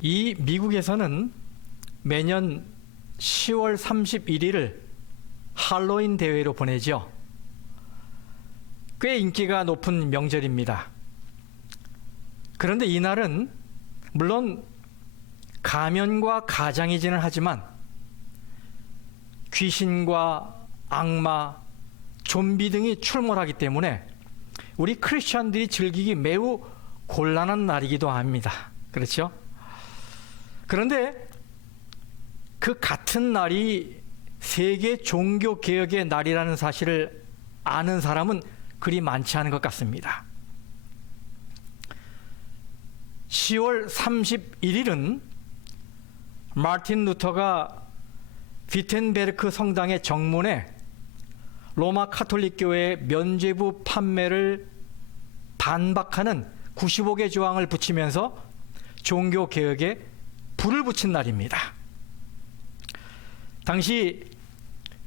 이 미국에서는 매년 10월 31일을 할로윈 대회로 보내죠. 꽤 인기가 높은 명절입니다. 그런데 이날은 물론 가면과 가장이지는 하지만 귀신과 악마, 좀비 등이 출몰하기 때문에 우리 크리스천들이 즐기기 매우 곤란한 날이기도 합니다. 그렇죠? 그런데 그 같은 날이 세계 종교 개혁의 날이라는 사실을 아는 사람은 그리 많지 않은 것 같습니다. 10월 31일은 마틴 루터가 비텐베르크 성당의 정문에 로마 카톨릭 교회의 면죄부 판매를 반박하는 95개 조항을 붙이면서 종교 개혁에 불을 붙인 날입니다. 당시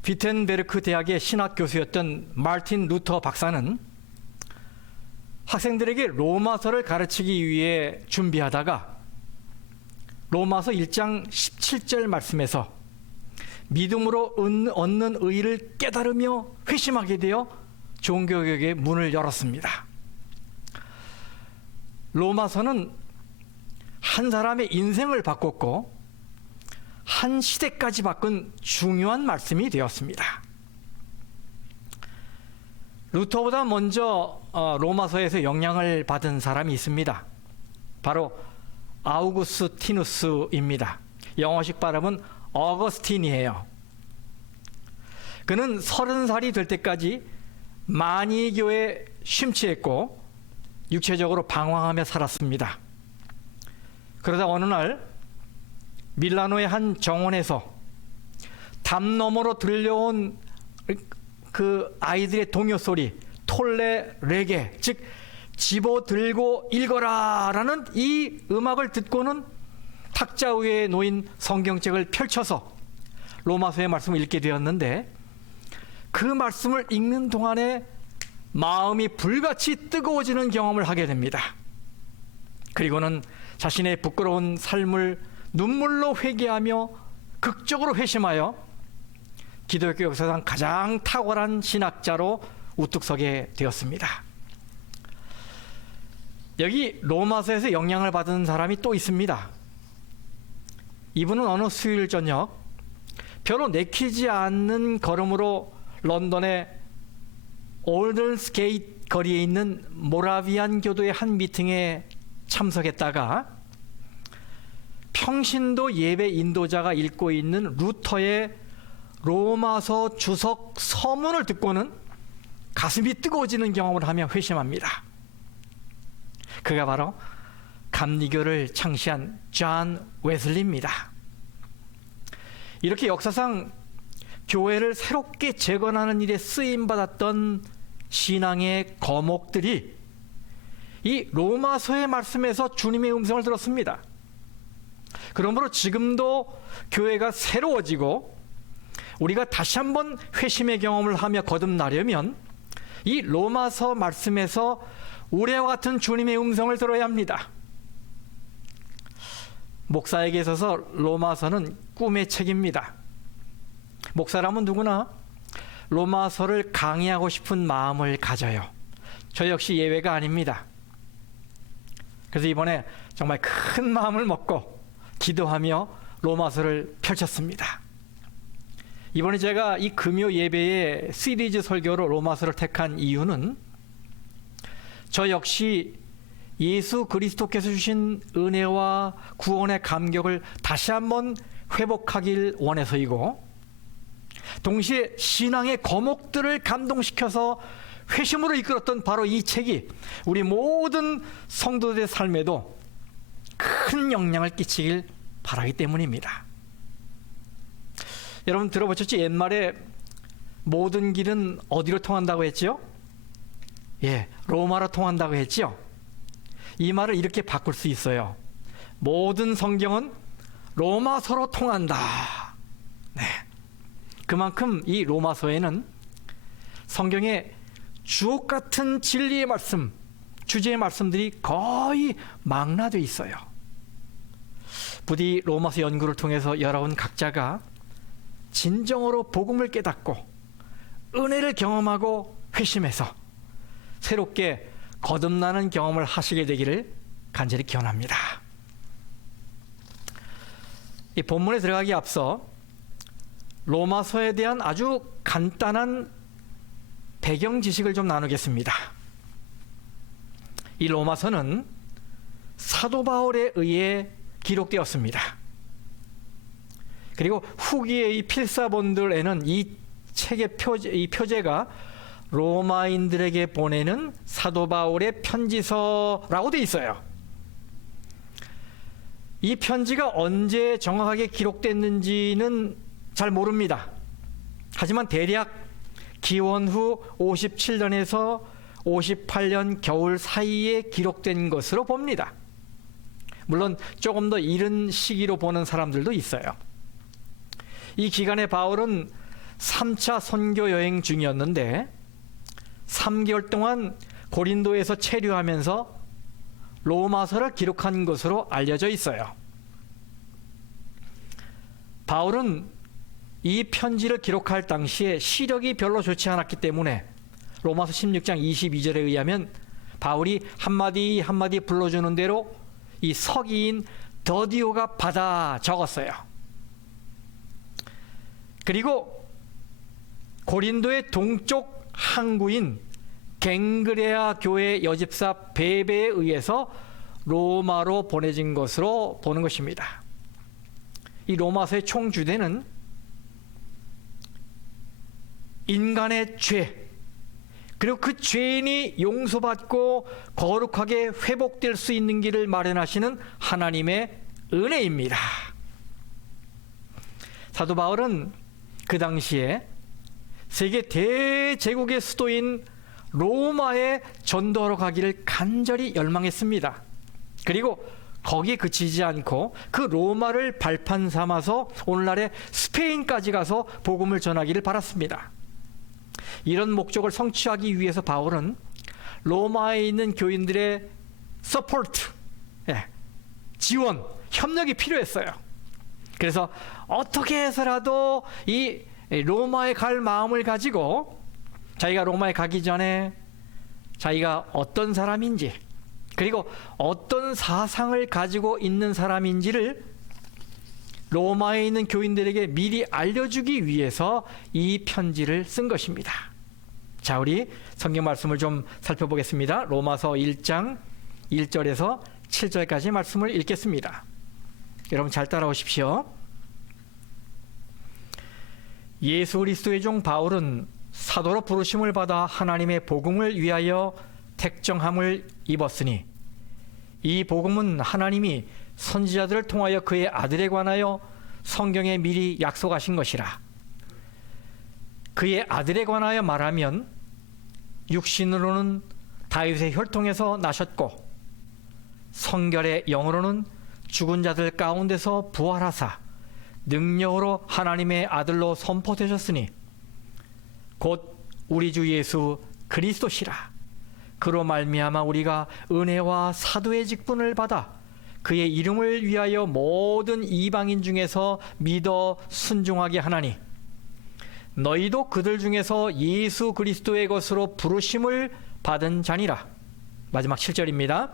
비텐베르크 대학의 신학 교수였던 마틴 루터 박사는 학생들에게 로마서를 가르치기 위해 준비하다가 로마서 1장 17절 말씀에서 믿음으로 얻는 의를 깨달으며 회심하게 되어 종교개혁의 문을 열었습니다. 로마서는 한 사람의 인생을 바꿨고 한 시대까지 바꾼 중요한 말씀이 되었습니다. 루터보다 먼저 로마서에서 영향을 받은 사람이 있습니다. 바로 아우구스티누스입니다. 영어식 발음은 어거스틴이에요. 그는 30살이 될 때까지 마니교에 심취했고 육체적으로 방황하며 살았습니다. 그러다 어느 날 밀라노의 한 정원에서 담 너머로 들려온 그 아이들의 동요 소리, 톨레 레게, 즉 집어들고 읽어라 라는 이 음악을 듣고는 탁자 위에 놓인 성경책을 펼쳐서 로마서의 말씀을 읽게 되었는데 그 말씀을 읽는 동안에 마음이 불같이 뜨거워지는 경험을 하게 됩니다. 그리고는 자신의 부끄러운 삶을 눈물로 회개하며 극적으로 회심하여 기독교 역사상 가장 탁월한 신학자로 우뚝 서게 되었습니다. 여기 로마서에서 영향을 받은 사람이 또 있습니다. 이분은 어느 수요일 저녁 별로 내키지 않는 걸음으로 런던의 올든스게이트 거리에 있는 모라비안 교도의 한 미팅에 참석했다가 평신도 예배 인도자가 읽고 있는 루터의 로마서 주석 서문을 듣고는 가슴이 뜨거워지는 경험을 하며 회심합니다. 그가 바로 감리교를 창시한 존 웨슬리입니다. 이렇게 역사상 교회를 새롭게 재건하는 일에 쓰임받았던 신앙의 거목들이 이 로마서의 말씀에서 주님의 음성을 들었습니다. 그러므로 지금도 교회가 새로워지고 우리가 다시 한번 회심의 경험을 하며 거듭나려면 이 로마서 말씀에서 우레와 같은 주님의 음성을 들어야 합니다. 목사에게 있어서 로마서는 꿈의 책입니다. 목사라면 누구나 로마서를 강의하고 싶은 마음을 가져요. 저 역시 예외가 아닙니다. 그래서 이번에 정말 큰 마음을 먹고 기도하며 로마서를 펼쳤습니다. 이번에 제가 이 금요 예배의 시리즈 설교로 로마서를 택한 이유는 저 역시 예수 그리스도께서 주신 은혜와 구원의 감격을 다시 한번 회복하길 원해서이고 동시에 신앙의 거목들을 감동시켜서 회심으로 이끌었던 바로 이 책이 우리 모든 성도들의 삶에도 큰 영향을 끼치길 바라기 때문입니다. 여러분 들어보셨죠? 옛말에 모든 길은 어디로 통한다고 했죠? 예, 로마로 통한다고 했죠? 이 말을 이렇게 바꿀 수 있어요. 모든 성경은 로마서로 통한다. 네. 그만큼 이 로마서에는 성경의 주옥 같은 진리의 말씀, 주제의 말씀들이 거의 망라되어 있어요. 부디 로마서 연구를 통해서 여러분 각자가 진정으로 복음을 깨닫고 은혜를 경험하고 회심해서 새롭게 거듭나는 경험을 하시게 되기를 간절히 기원합니다. 이 본문에 들어가기 앞서 로마서에 대한 아주 간단한 배경 지식을 좀 나누겠습니다. 이 로마서는 사도 바울에 의해 기록되었습니다. 그리고 후기의 이 필사본들에는 이 책의 표제가 로마인들에게 보내는 사도 바울의 편지서라고 되어 있어요. 이 편지가 언제 정확하게 기록됐는지는 잘 모릅니다. 하지만 대략 기원 후 57년에서 58년 겨울 사이에 기록된 것으로 봅니다. 물론 조금 더 이른 시기로 보는 사람들도 있어요. 이 기간에 바울은 3차 선교 여행 중이었는데 3개월 동안 고린도에서 체류하면서 로마서를 기록한 것으로 알려져 있어요. 바울은 이 편지를 기록할 당시에 시력이 별로 좋지 않았기 때문에 로마서 16장 22절에 의하면 바울이 한마디 한마디 불러주는 대로 이 서기인 더디오가 받아 적었어요. 그리고 고린도의 동쪽 항구인 갱그레아 교회 여집사 베베에 의해서 로마로 보내진 것으로 보는 것입니다. 이 로마서의 총 주제는 인간의 죄, 그리고 그 죄인이 용서받고 거룩하게 회복될 수 있는 길을 마련하시는 하나님의 은혜입니다. 사도 바울은 그 당시에 세계 대제국의 수도인 로마에 전도하러 가기를 간절히 열망했습니다. 그리고 거기에 그치지 않고 그 로마를 발판 삼아서 오늘날의 스페인까지 가서 복음을 전하기를 바랐습니다. 이런 목적을 성취하기 위해서 바울은 로마에 있는 교인들의 서포트, 지원, 협력이 필요했어요. 그래서 어떻게 해서라도 이 로마에 갈 마음을 가지고 자기가 로마에 가기 전에 자기가 어떤 사람인지, 그리고 어떤 사상을 가지고 있는 사람인지를 로마에 있는 교인들에게 미리 알려주기 위해서 이 편지를 쓴 것입니다. 자, 우리 성경 말씀을 좀 살펴보겠습니다. 로마서 1장 1절에서 7절까지 말씀을 읽겠습니다. 여러분 잘 따라오십시오. 예수 그리스도의 종 바울은 사도로 부르심을 받아 하나님의 복음을 위하여 택정함을 입었으니 이 복음은 하나님이 선지자들을 통하여 그의 아들에 관하여 성경에 미리 약속하신 것이라. 그의 아들에 관하여 말하면 육신으로는 다윗의 혈통에서 나셨고 성결의 영으로는 죽은 자들 가운데서 부활하사 능력으로 하나님의 아들로 선포되셨으니 곧 우리 주 예수 그리스도시라. 그로 말미암아 우리가 은혜와 사도의 직분을 받아 그의 이름을 위하여 모든 이방인 중에서 믿어 순종하게 하나니 너희도 그들 중에서 예수 그리스도의 것으로 부르심을 받은 자니라. 마지막 7절입니다.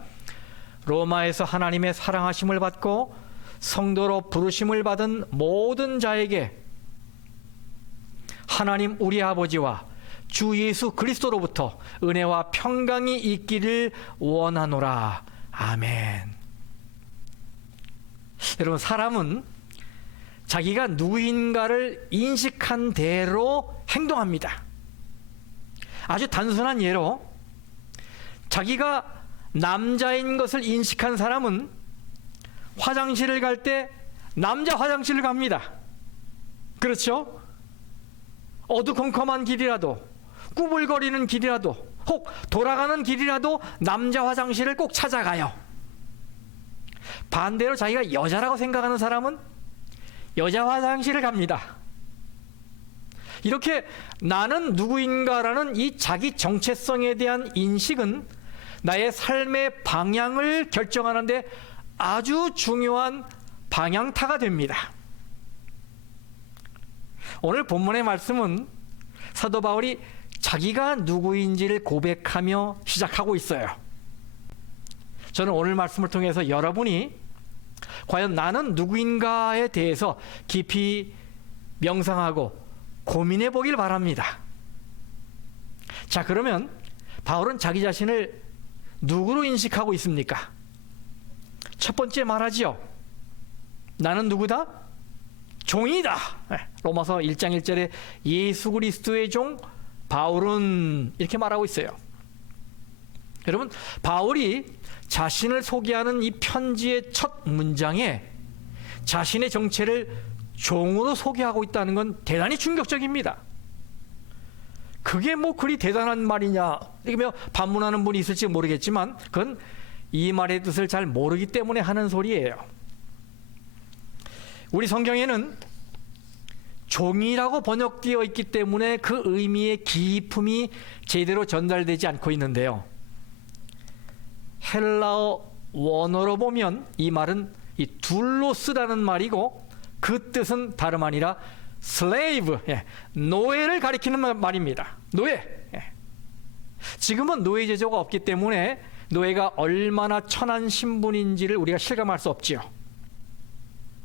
로마에서 하나님의 사랑하심을 받고 성도로 부르심을 받은 모든 자에게 하나님 우리 아버지와 주 예수 그리스도로부터 은혜와 평강이 있기를 원하노라. 아멘. 여러분, 사람은 자기가 누구인가를 인식한 대로 행동합니다. 아주 단순한 예로 자기가 남자인 것을 인식한 사람은 화장실을 갈 때 남자 화장실을 갑니다. 그렇죠? 어두컴컴한 길이라도, 꾸불거리는 길이라도, 혹 돌아가는 길이라도 남자 화장실을 꼭 찾아가요. 반대로 자기가 여자라고 생각하는 사람은 여자 화장실을 갑니다. 이렇게 나는 누구인가라는 이 자기 정체성에 대한 인식은 나의 삶의 방향을 결정하는데 아주 중요한 방향타가 됩니다. 오늘 본문의 말씀은 사도 바울이 자기가 누구인지를 고백하며 시작하고 있어요. 저는 오늘 말씀을 통해서 여러분이 과연 나는 누구인가에 대해서 깊이 명상하고 고민해 보길 바랍니다. 자, 그러면 바울은 자기 자신을 누구로 인식하고 있습니까? 첫 번째 말하지요. 나는 누구다? 종이다. 로마서 1장 1절에 예수 그리스도의 종 바울은 이렇게 말하고 있어요. 여러분, 바울이 자신을 소개하는 이 편지의 첫 문장에 자신의 정체를 종으로 소개하고 있다는 건 대단히 충격적입니다. 그게 뭐 그리 대단한 말이냐, 이러며 반문하는 분이 있을지 모르겠지만 그건 이 말의 뜻을 잘 모르기 때문에 하는 소리예요. 우리 성경에는 종이라고 번역되어 있기 때문에 그 의미의 기품이 제대로 전달되지 않고 있는데요. 헬라어 원어로 보면 이 말은 이 둘로스라는 말이고 그 뜻은 다름 아니라 slave, 노예를 가리키는 말입니다. 노예. 지금은 노예 제도가 없기 때문에 노예가 얼마나 천한 신분인지를 우리가 실감할 수 없지요.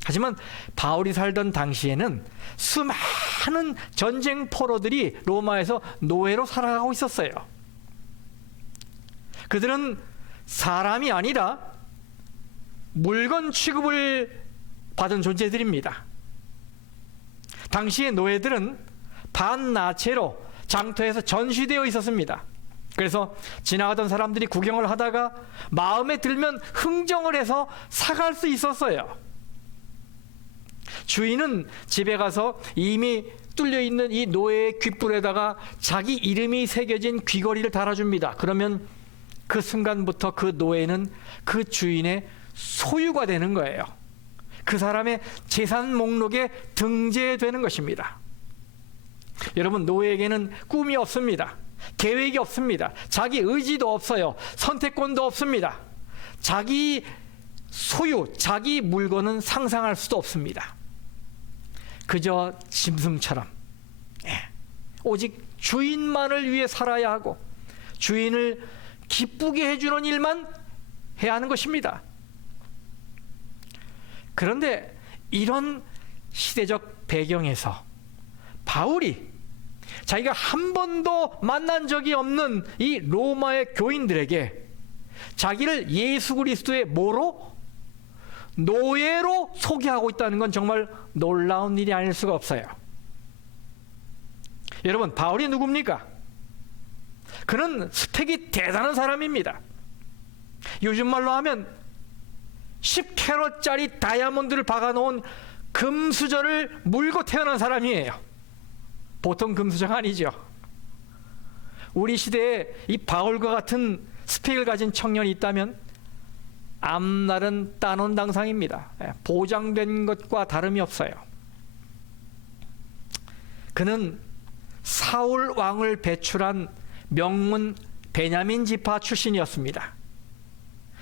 하지만 바울이 살던 당시에는 수많은 전쟁 포로들이 로마에서 노예로 살아가고 있었어요. 그들은 사람이 아니라 물건 취급을 받은 존재들입니다. 당시의 노예들은 반나체로 장터에서 전시되어 있었습니다. 그래서 지나가던 사람들이 구경을 하다가 마음에 들면 흥정을 해서 사갈 수 있었어요. 주인은 집에 가서 이미 뚫려있는 이 노예의 귓불에다가 자기 이름이 새겨진 귀걸이를 달아줍니다. 그러면 그 순간부터 그 노예는 그 주인의 소유가 되는 거예요. 그 사람의 재산 목록에 등재되는 것입니다. 여러분, 노예에게는 꿈이 없습니다. 계획이 없습니다. 자기 의지도 없어요. 선택권도 없습니다. 자기 소유, 자기 물건은 상상할 수도 없습니다. 그저 짐승처럼 오직 주인만을 위해 살아야 하고 주인을 기쁘게 해주는 일만 해야 하는 것입니다. 그런데 이런 시대적 배경에서 바울이 자기가 한 번도 만난 적이 없는 이 로마의 교인들에게 자기를 예수 그리스도의 뭐로? 노예로 소개하고 있다는 건 정말 놀라운 일이 아닐 수가 없어요. 여러분, 바울이 누굽니까? 그는 스펙이 대단한 사람입니다. 요즘 말로 하면 10캐럿짜리 다이아몬드를 박아놓은 금수저를 물고 태어난 사람이에요. 보통 금수저가 아니죠. 우리 시대에 이 바울과 같은 스펙을 가진 청년이 있다면 앞날은 따놓은 당상입니다. 보장된 것과 다름이 없어요. 그는 사울 왕을 배출한 명문 베냐민 지파 출신이었습니다.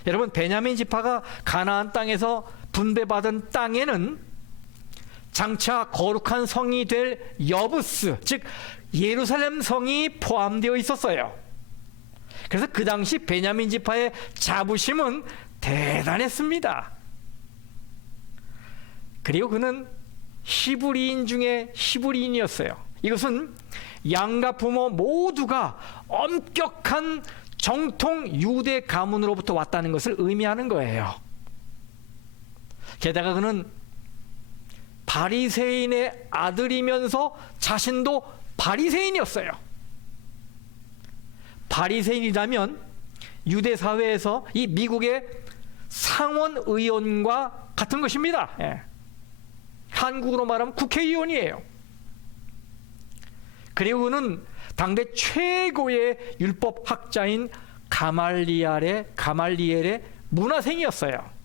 여러분, 베냐민 지파가 가나안 땅에서 분배받은 땅에는 장차 거룩한 성이 될 여부스, 즉 예루살렘 성이 포함되어 있었어요. 그래서 그 당시 베냐민 지파의 자부심은 대단했습니다. 그리고 그는 히브리인 중에 히브리인이었어요. 이것은 양가 부모 모두가 엄격한 정통 유대 가문으로부터 왔다는 것을 의미하는 거예요. 게다가 그는 바리새인의 아들이면서 자신도 바리새인이었어요. 바리새인이라면 유대 사회에서 이 미국의 상원 의원과 같은 것입니다. 한국으로 말하면 국회의원이에요. 그리고 그는 당대 최고의 율법학자인 가말리엘의 문화생이었어요.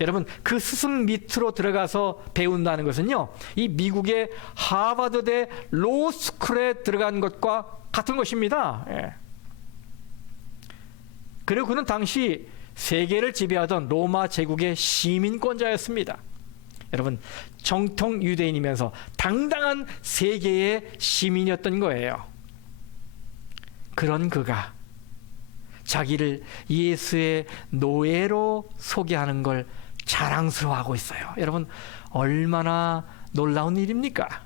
여러분, 그 스승 밑으로 들어가서 배운다는 것은요, 이 미국의 하버드대 로스쿨에 들어간 것과 같은 것입니다. 그리고 그는 당시 세계를 지배하던 로마 제국의 시민권자였습니다. 여러분, 정통 유대인이면서 당당한 세계의 시민이었던 거예요. 그런 그가 자기를 예수의 노예로 소개하는 걸 자랑스러워하고 있어요. 여러분, 얼마나 놀라운 일입니까?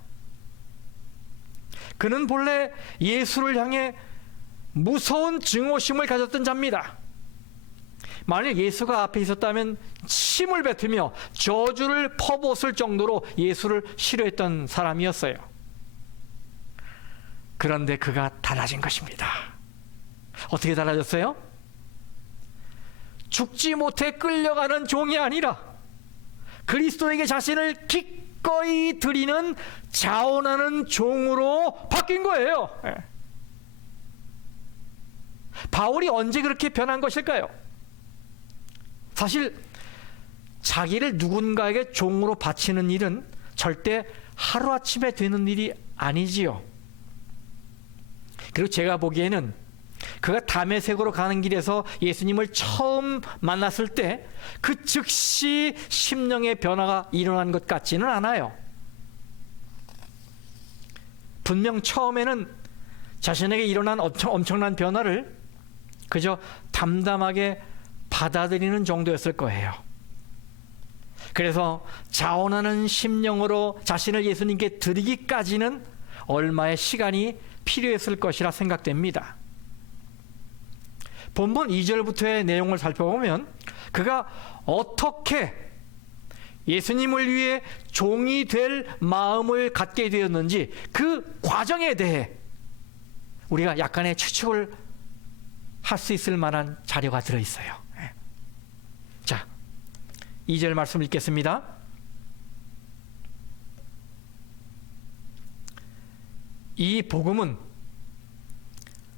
그는 본래 예수를 향해 무서운 증오심을 가졌던 자입니다. 만약 예수가 앞에 있었다면 침을 뱉으며 저주를 퍼부었을 정도로 예수를 싫어했던 사람이었어요. 그런데 그가 달라진 것입니다. 어떻게 달라졌어요? 죽지 못해 끌려가는 종이 아니라 그리스도에게 자신을 기꺼이 드리는 자원하는 종으로 바뀐 거예요. 바울이 언제 그렇게 변한 것일까요? 사실 자기를 누군가에게 종으로 바치는 일은 절대 하루아침에 되는 일이 아니지요. 그리고 제가 보기에는 그가 다메섹으로 가는 길에서 예수님을 처음 만났을 때 그 즉시 심령의 변화가 일어난 것 같지는 않아요. 분명 처음에는 자신에게 일어난 엄청난 변화를 그저 담담하게 받아들이는 정도였을 거예요. 그래서 자원하는 심령으로 자신을 예수님께 드리기까지는 얼마의 시간이 필요했을 것이라 생각됩니다. 본문 2절부터의 내용을 살펴보면 그가 어떻게 예수님을 위해 종이 될 마음을 갖게 되었는지 그 과정에 대해 우리가 약간의 추측을 할 수 있을 만한 자료가 들어있어요. 자, 2절 말씀 읽겠습니다. 이 복음은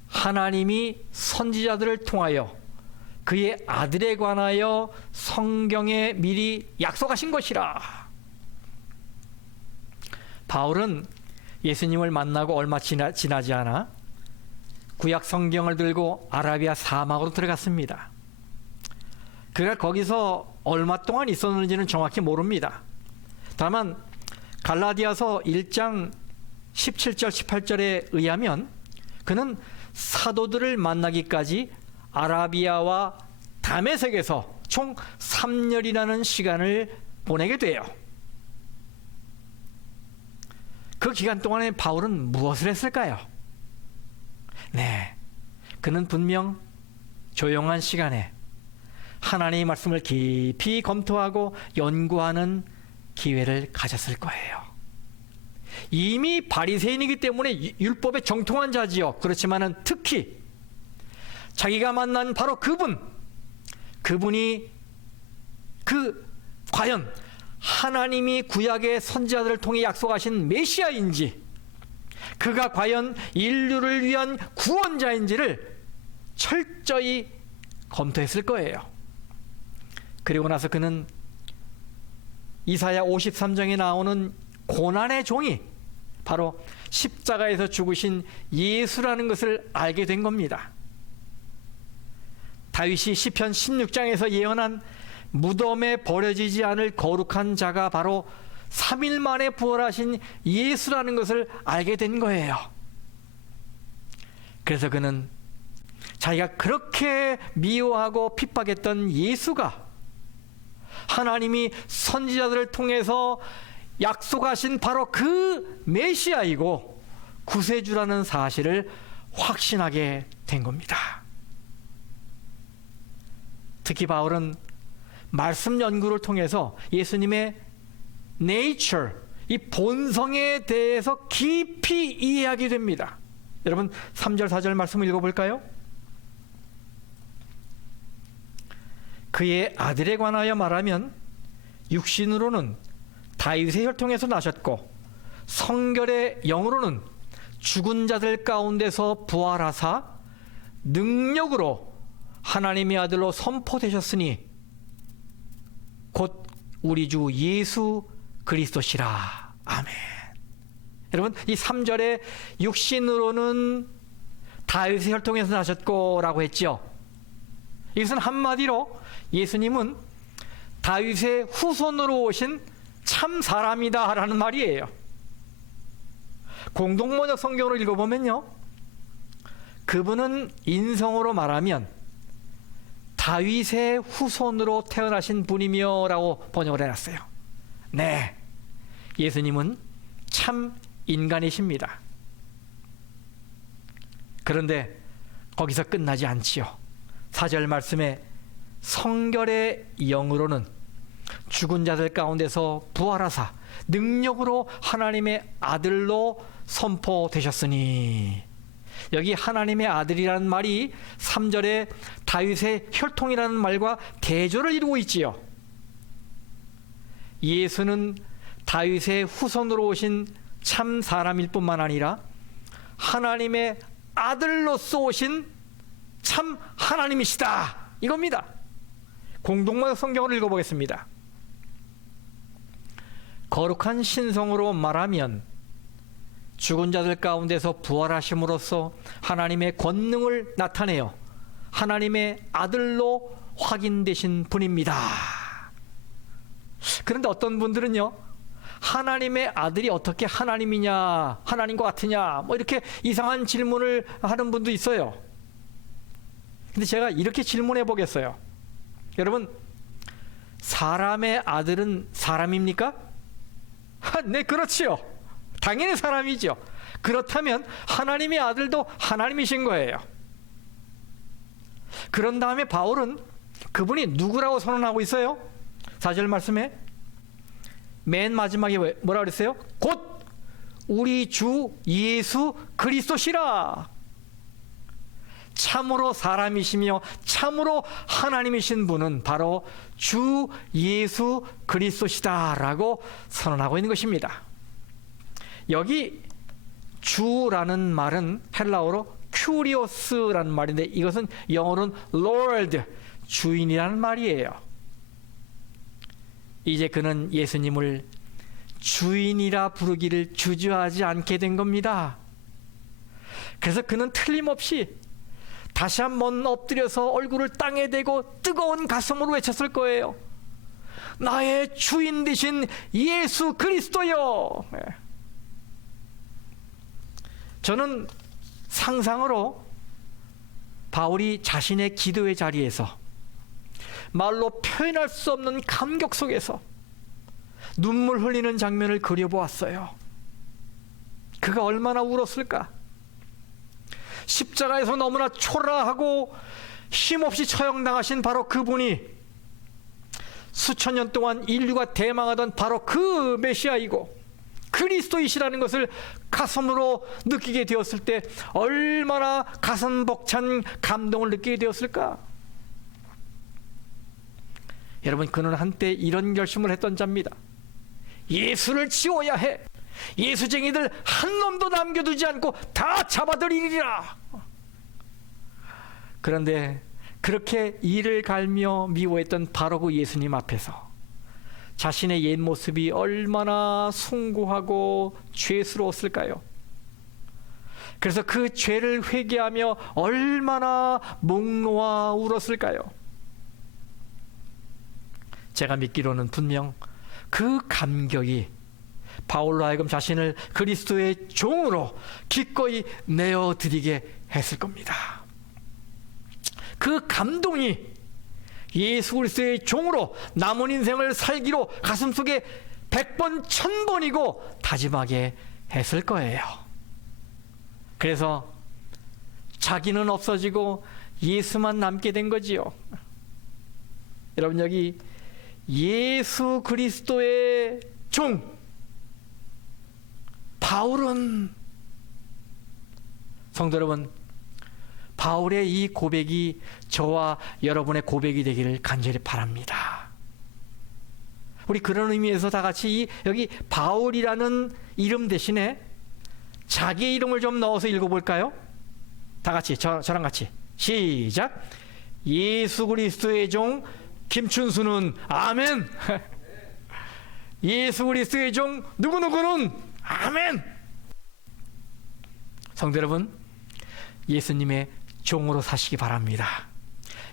하나님이 선지자들을 통하여 그의 아들에 관하여 성경에 미리 약속하신 것이라. 바울은 예수님을 만나고 얼마 지나지 않아 구약 성경을 들고 아라비아 사막으로 들어갔습니다. 그가 거기서 얼마 동안 있었는지는 정확히 모릅니다. 다만 갈라디아서 1장 17절 18절에 의하면 그는 사도들을 만나기까지 아라비아와 다메섹에서 총 3년이라는 시간을 보내게 돼요. 그 기간 동안에 바울은 무엇을 했을까요? 네, 그는 분명 조용한 시간에 하나님의 말씀을 깊이 검토하고 연구하는 기회를 가졌을 거예요. 이미 바리새인이기 때문에 율법에 정통한 자지요. 그렇지만은 특히 자기가 만난 바로 그분이 과연 하나님이 구약의 선지자들을 통해 약속하신 메시아인지, 그가 과연 인류를 위한 구원자인지를 철저히 검토했을 거예요. 그리고 나서 그는 이사야 53장에 나오는 고난의 종이 바로 십자가에서 죽으신 예수라는 것을 알게 된 겁니다. 다윗이 시편 16장에서 예언한 무덤에 버려지지 않을 거룩한 자가 바로 3일 만에 부활하신 예수라는 것을 알게 된 거예요. 그래서 그는 자기가 그렇게 미워하고 핍박했던 예수가 하나님이 선지자들을 통해서 약속하신 바로 그 메시아이고 구세주라는 사실을 확신하게 된 겁니다. 특히 바울은 말씀 연구를 통해서 예수님의 nature, 이 본성에 대해서 깊이 이해하게 됩니다. 여러분 3절 4절 말씀을 읽어볼까요? 그의 아들에 관하여 말하면 육신으로는 다윗의 혈통에서 나셨고 성결의 영으로는 죽은 자들 가운데서 부활하사 능력으로 하나님의 아들로 선포되셨으니 곧 우리 주 예수 그리스도시라. 아멘. 여러분 이 3절에 육신으로는 다윗의 혈통에서 나셨고 라고 했죠. 이것은 한마디로 예수님은 다윗의 후손으로 오신 참 사람이다 라는 말이에요. 공동번역 성경을 읽어보면요, 그분은 인성으로 말하면 다윗의 후손으로 태어나신 분이며 라고 번역을 해놨어요. 네, 예수님은 참 인간이십니다. 그런데 거기서 끝나지 않지요. 4절 말씀에 성결의 영으로는 죽은 자들 가운데서 부활하사 능력으로 하나님의 아들로 선포되셨으니, 여기 하나님의 아들이라는 말이 3절에 다윗의 혈통이라는 말과 대조를 이루고 있지요. 예수는 다윗의 후손으로 오신 참 사람일 뿐만 아니라 하나님의 아들로서 오신 참 하나님이시다, 이겁니다. 공동번역 성경을 읽어보겠습니다. 거룩한 신성으로 말하면 죽은 자들 가운데서 부활하심으로써 하나님의 권능을 나타내어 하나님의 아들로 확인되신 분입니다. 그런데 어떤 분들은요, 하나님의 아들이 어떻게 하나님이냐, 하나님과 같으냐, 뭐 이렇게 이상한 질문을 하는 분도 있어요. 근데 제가 이렇게 질문해 보겠어요. 여러분, 사람의 아들은 사람입니까? 네, 그렇지요. 당연히 사람이죠. 그렇다면 하나님의 아들도 하나님이신 거예요. 그런 다음에 바울은 그분이 누구라고 선언하고 있어요? 4절 말씀에 맨 마지막에 뭐라 그랬어요? 곧 우리 주 예수 그리스도시라. 참으로 사람이시며 참으로 하나님이신 분은 바로 주 예수 그리스도시다라고 선언하고 있는 것입니다. 여기 주라는 말은 헬라어로 큐리오스라는 말인데, 이것은 영어로는 Lord, 주인이라는 말이에요. 이제 그는 예수님을 주인이라 부르기를 주저하지 않게 된 겁니다. 그래서 그는 틀림없이 다시 한번 엎드려서 얼굴을 땅에 대고 뜨거운 가슴으로 외쳤을 거예요. 나의 주인 되신 예수 그리스도여. 저는 상상으로 바울이 자신의 기도의 자리에서 말로 표현할 수 없는 감격 속에서 눈물 흘리는 장면을 그려보았어요. 그가 얼마나 울었을까? 십자가에서 너무나 초라하고 힘없이 처형당하신 바로 그분이 수천 년 동안 인류가 대망하던 바로 그 메시아이고 그리스도이시라는 것을 가슴으로 느끼게 되었을 때 얼마나 가슴 벅찬 감동을 느끼게 되었을까? 여러분, 그는 한때 이런 결심을 했던 자입니다. 예수를 지워야 해. 예수쟁이들 한 놈도 남겨두지 않고 다 잡아들이리라. 그런데 그렇게 이를 갈며 미워했던 바로 그 예수님 앞에서 자신의 옛 모습이 얼마나 숭고하고 죄스러웠을까요? 그래서 그 죄를 회개하며 얼마나 목 놓아 울었을까요? 제가 믿기로는 분명 그 감격이 바울로 하여금 자신을 그리스도의 종으로 기꺼이 내어드리게 했을 겁니다. 그 감동이 예수 그리스도의 종으로 남은 인생을 살기로 가슴속에 100번 1000번이고 다짐하게 했을 거예요. 그래서 자기는 없어지고 예수만 남게 된 거지요. 여러분, 여기 예수 그리스도의 종 바울은, 성도 여러분, 바울의 이 고백이 저와 여러분의 고백이 되기를 간절히 바랍니다. 우리 그런 의미에서 다 같이 여기 바울이라는 이름 대신에 자기의 이름을 좀 넣어서 읽어볼까요? 다 같이 저랑 같이 시작. 예수 그리스도의 종 김춘수는 아멘. 예수 그리스도의 종 누구누구는 아멘. 성도 여러분, 예수님의 종으로 사시기 바랍니다.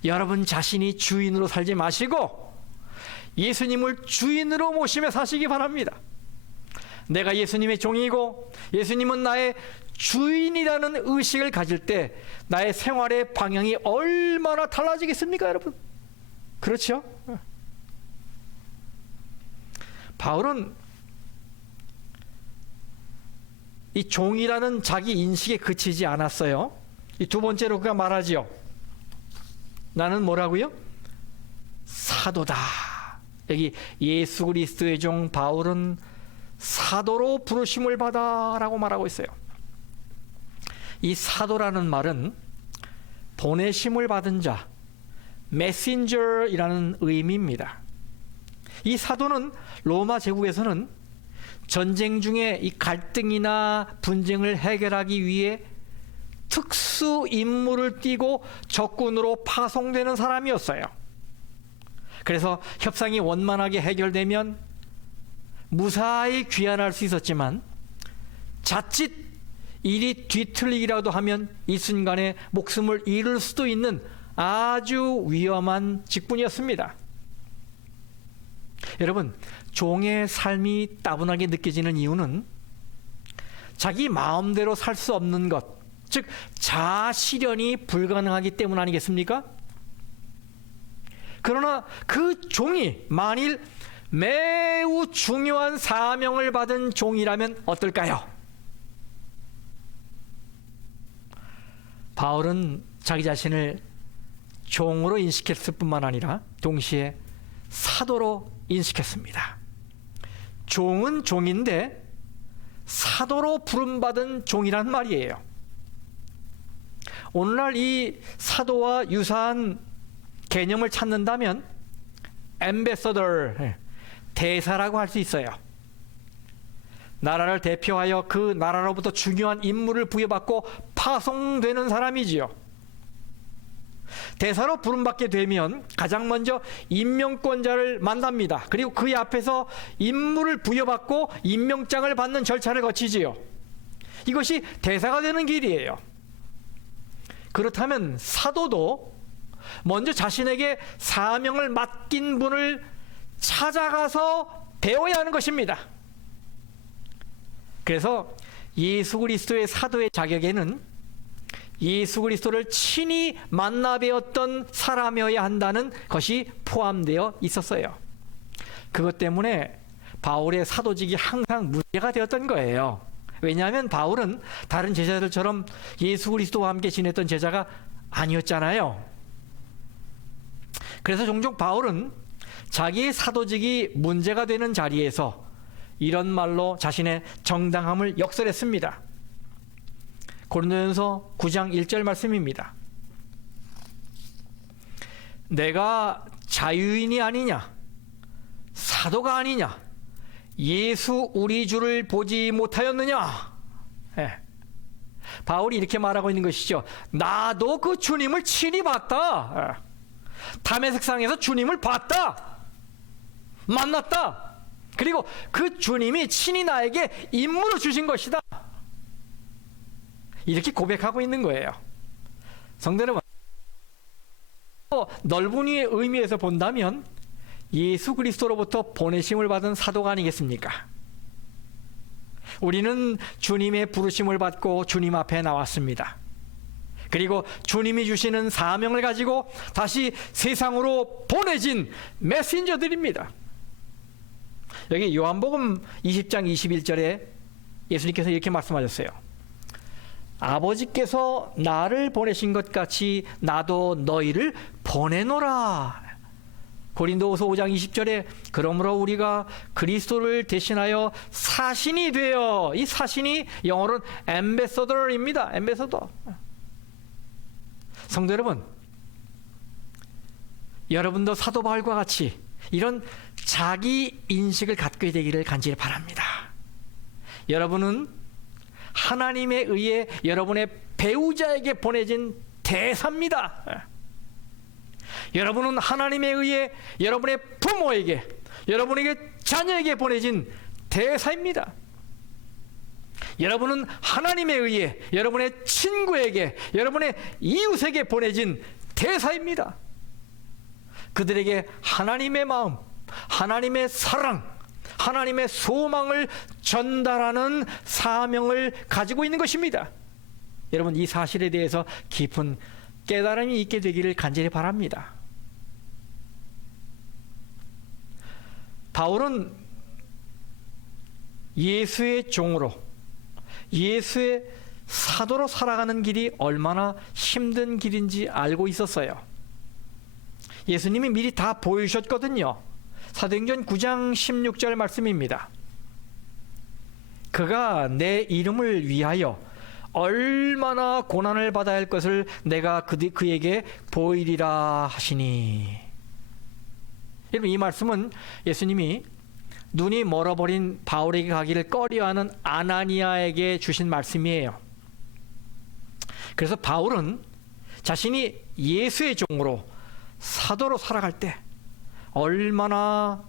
여러분 자신이 주인으로 살지 마시고 예수님을 주인으로 모시며 사시기 바랍니다. 내가 예수님의 종이고 예수님은 나의 주인이라는 의식을 가질 때 나의 생활의 방향이 얼마나 달라지겠습니까, 여러분? 그렇죠? 바울은 이 종이라는 자기 인식에 그치지 않았어요. 이 두 번째로 그가 말하지요. 나는 뭐라고요? 사도다. 여기 예수 그리스도의 종 바울은 사도로 부르심을 받아라고 말하고 있어요. 이 사도라는 말은 보내심을 받은 자, 메신저이라는 의미입니다. 이 사도는 로마 제국에서는 전쟁 중에 이 갈등이나 분쟁을 해결하기 위해 특수 임무를 띠고 적군으로 파송되는 사람이었어요. 그래서 협상이 원만하게 해결되면 무사히 귀환할 수 있었지만 자칫 일이 뒤틀리기라도 하면 이 순간에 목숨을 잃을 수도 있는 아주 위험한 직분이었습니다. 여러분, 종의 삶이 따분하게 느껴지는 이유는 자기 마음대로 살 수 없는 것, 즉 자아실현이 불가능하기 때문 아니겠습니까? 그러나 그 종이 만일 매우 중요한 사명을 받은 종이라면 어떨까요? 바울은 자기 자신을 종으로 인식했을 뿐만 아니라 동시에 사도로 인식했습니다. 종은 종인데 사도로 부름받은 종이란 말이에요. 오늘날 이 사도와 유사한 개념을 찾는다면 앰베서더, 대사라고 할 수 있어요. 나라를 대표하여 그 나라로부터 중요한 임무를 부여받고 파송되는 사람이지요. 대사로 부름받게 되면 가장 먼저 임명권자를 만납니다. 그리고 그의 앞에서 임무를 부여받고 임명장을 받는 절차를 거치지요. 이것이 대사가 되는 길이에요. 그렇다면 사도도 먼저 자신에게 사명을 맡긴 분을 찾아가서 배워야 하는 것입니다. 그래서 예수 그리스도의 사도의 자격에는 예수 그리스도를 친히 만나 뵈었던 사람이어야 한다는 것이 포함되어 있었어요. 그것 때문에 바울의 사도직이 항상 문제가 되었던 거예요. 왜냐하면 바울은 다른 제자들처럼 예수 그리스도와 함께 지냈던 제자가 아니었잖아요. 그래서 종종 바울은 자기의 사도직이 문제가 되는 자리에서 이런 말로 자신의 정당함을 역설했습니다. 고린도전서 9장 1절 말씀입니다. 내가 자유인이 아니냐, 사도가 아니냐, 예수 우리 주를 보지 못하였느냐. 바울이 이렇게 말하고 있는 것이죠. 나도 그 주님을 친히 봤다. 다메섹상에서 주님을 봤다. 만났다. 그리고 그 주님이 친히 나에게 임무를 주신 것이다. 이렇게 고백하고 있는 거예요. 성도 여러분, 넓은 의미에서 본다면 예수 그리스도로부터 보내심을 받은 사도가 아니겠습니까? 우리는 주님의 부르심을 받고 주님 앞에 나왔습니다. 그리고 주님이 주시는 사명을 가지고 다시 세상으로 보내진 메신저들입니다. 여기 요한복음 20장 21절에 예수님께서 이렇게 말씀하셨어요. 아버지께서 나를 보내신 것 같이 나도 너희를 보내노라. 고린도후서 5장 20절에 그러므로 우리가 그리스도를 대신하여 사신이 되어, 이 사신이 영어로는 앰베서더입니다. 앰베서더. 성도 여러분, 여러분도 사도 바울과 같이 이런 자기 인식을 갖게 되기를 간절히 바랍니다. 여러분은 하나님에 의해 여러분의 배우자에게 보내진 대사입니다. 여러분은 하나님에 의해 여러분의 부모에게, 여러분에게 자녀에게 보내진 대사입니다. 여러분은 하나님에 의해 여러분의 친구에게, 여러분의 이웃에게 보내진 대사입니다. 그들에게 하나님의 마음, 하나님의 사랑, 하나님의 소망을 전달하는 사명을 가지고 있는 것입니다. 여러분, 이 사실에 대해서 깊은 깨달음이 있게 되기를 간절히 바랍니다. 바울은 예수의 종으로, 예수의 사도로 살아가는 길이 얼마나 힘든 길인지 알고 있었어요. 예수님이 미리 다 보여주셨거든요. 사도행전 9장 16절 말씀입니다. 그가 내 이름을 위하여 얼마나 고난을 받아야 할 것을 내가 그에게 보이리라 하시니. 여러분, 이 말씀은 예수님이 눈이 멀어버린 바울에게 가기를 꺼려하는 아나니아에게 주신 말씀이에요. 그래서 바울은 자신이 예수의 종으로 사도로 살아갈 때 얼마나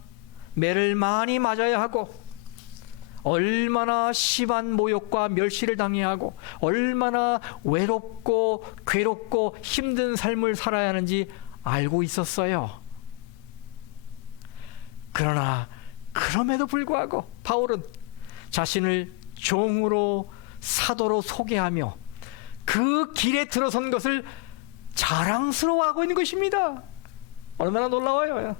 매를 많이 맞아야 하고, 얼마나 심한 모욕과 멸시를 당해야 하고, 얼마나 외롭고 괴롭고 힘든 삶을 살아야 하는지 알고 있었어요. 그러나 그럼에도 불구하고 바울은 자신을 종으로 사도로 소개하며 그 길에 들어선 것을 자랑스러워하고 있는 것입니다. 얼마나 놀라워요.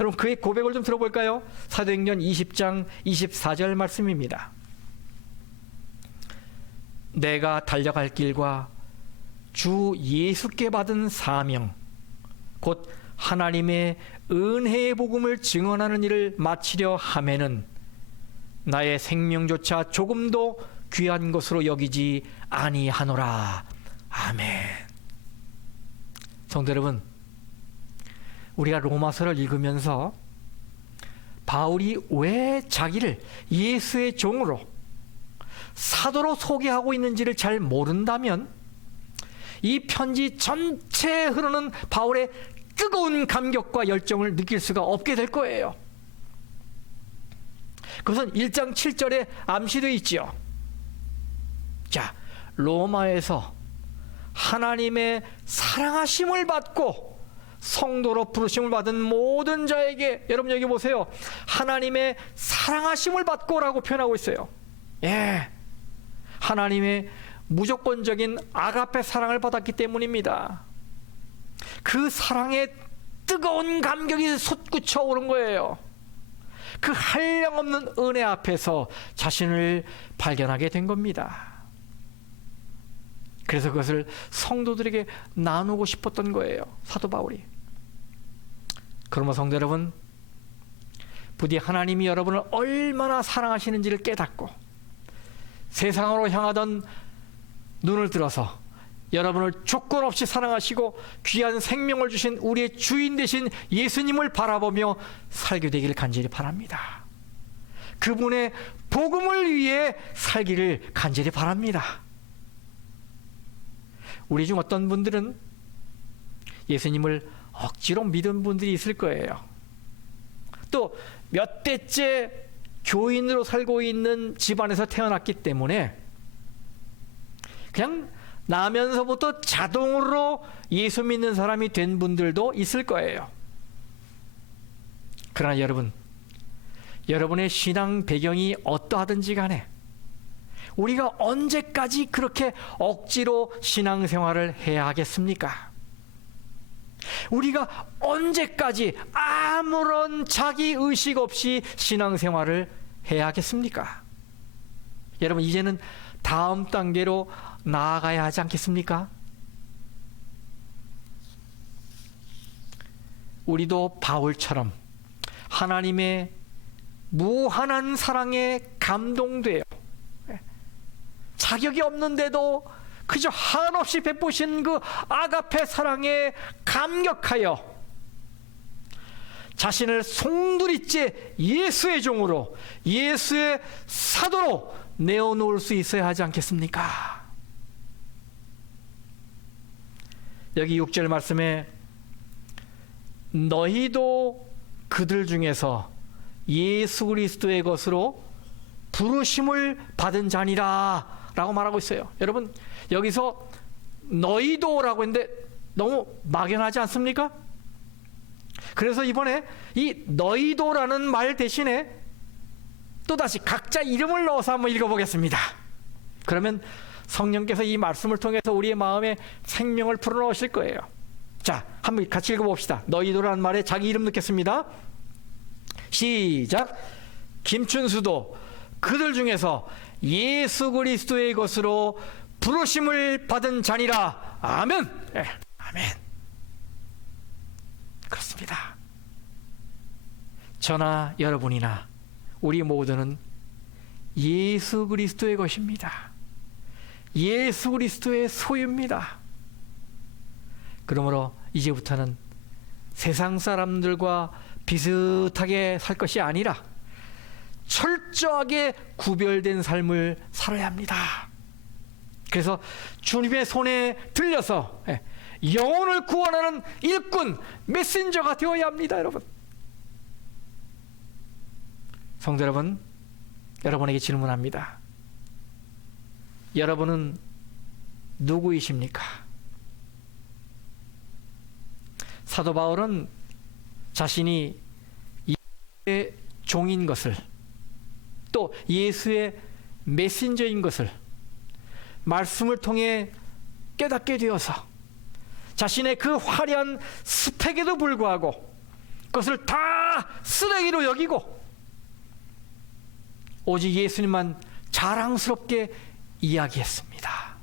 여러분, 그의 고백을 좀 들어볼까요? 사도행전 20장 24절 말씀입니다. 내가 달려갈 길과 주 예수께 받은 사명, 곧 하나님의 은혜의 복음을 증언하는 일을 마치려 하매는 나의 생명조차 조금도 귀한 것으로 여기지 아니하노라. 아멘. 성도 여러분, 우리가 로마서를 읽으면서 바울이 왜 자기를 예수의 종으로 사도로 소개하고 있는지를 잘 모른다면 이 편지 전체에 흐르는 바울의 뜨거운 감격과 열정을 느낄 수가 없게 될 거예요. 그것은 1장 7절에 암시되어 있지요. 자, 로마에서 하나님의 사랑하심을 받고 성도로 부르심을 받은 모든 자에게, 여러분 여기 보세요, 하나님의 사랑하심을 받고라고 표현하고 있어요. 예, 하나님의 무조건적인 아가페 사랑을 받았기 때문입니다. 그 사랑에 뜨거운 감격이 솟구쳐 오른 거예요. 그 한량없는 은혜 앞에서 자신을 발견하게 된 겁니다. 그래서 그것을 성도들에게 나누고 싶었던 거예요, 사도 바울이. 그러면 성도 여러분, 부디 하나님이 여러분을 얼마나 사랑하시는지를 깨닫고 세상으로 향하던 눈을 들어서 여러분을 조건 없이 사랑하시고 귀한 생명을 주신 우리의 주인 되신 예수님을 바라보며 살게 되기를 간절히 바랍니다. 그분의 복음을 위해 살기를 간절히 바랍니다. 우리 중 어떤 분들은 예수님을 억지로 믿은 분들이 있을 거예요. 또 몇 대째 교인으로 살고 있는 집안에서 태어났기 때문에 그냥 나면서부터 자동으로 예수 믿는 사람이 된 분들도 있을 거예요. 그러나 여러분, 여러분의 신앙 배경이 어떠하든지 간에 우리가 언제까지 그렇게 억지로 신앙생활을 해야 하겠습니까? 우리가 언제까지 아무런 자기 의식 없이 신앙생활을 해야 하겠습니까? 여러분, 이제는 다음 단계로 나아가야 하지 않겠습니까? 우리도 바울처럼 하나님의 무한한 사랑에 감동돼요. 자격이 없는데도 그저 한없이 베푸신 그 아가페 사랑에 감격하여 자신을 송두리째 예수의 종으로, 예수의 사도로 내어놓을 수 있어야 하지 않겠습니까? 여기 6절 말씀에 너희도 그들 중에서 예수 그리스도의 것으로 부르심을 받은 자니라 라고 말하고 있어요. 여러분, 여기서 너희도라고 했는데 너무 막연하지 않습니까? 그래서 이번에 이 너희도라는 말 대신에 또다시 각자 이름을 넣어서 한번 읽어보겠습니다. 그러면 성령께서 이 말씀을 통해서 우리의 마음에 생명을 불어넣으실 거예요. 자, 한번 같이 읽어봅시다. 너희도라는 말에 자기 이름 넣겠습니다. 시작. 김춘수도 그들 중에서 예수 그리스도의 것으로 부르심을 받은 자니라. 아멘. 네, 아멘. 그렇습니다. 저나 여러분이나 우리 모두는 예수 그리스도의 것입니다. 예수 그리스도의 소유입니다. 그러므로 이제부터는 세상 사람들과 비슷하게 살 것이 아니라 철저하게 구별된 삶을 살아야 합니다. 그래서 주님의 손에 들려서 영혼을 구원하는 일꾼, 메신저가 되어야 합니다. 여러분, 성도 여러분, 여러분에게 질문합니다. 여러분은 누구이십니까? 사도 바울은 자신이 예수의 종인 것을, 또 예수의 메신저인 것을 말씀을 통해 깨닫게 되어서 자신의 그 화려한 스펙에도 불구하고 그것을 다 쓰레기로 여기고 오직 예수님만 자랑스럽게 이야기했습니다.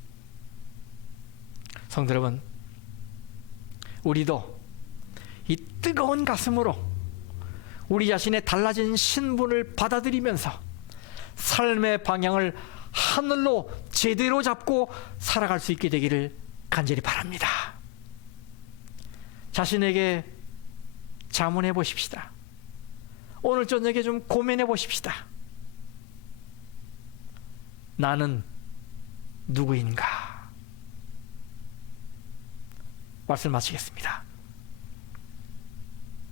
성도 여러분, 우리도 이 뜨거운 가슴으로 우리 자신의 달라진 신분을 받아들이면서 삶의 방향을 하늘로 제대로 잡고 살아갈 수 있게 되기를 간절히 바랍니다. 자신에게 자문해 보십시다. 오늘 저녁에 좀 고민해 보십시다. 나는 누구인가? 말씀 마치겠습니다.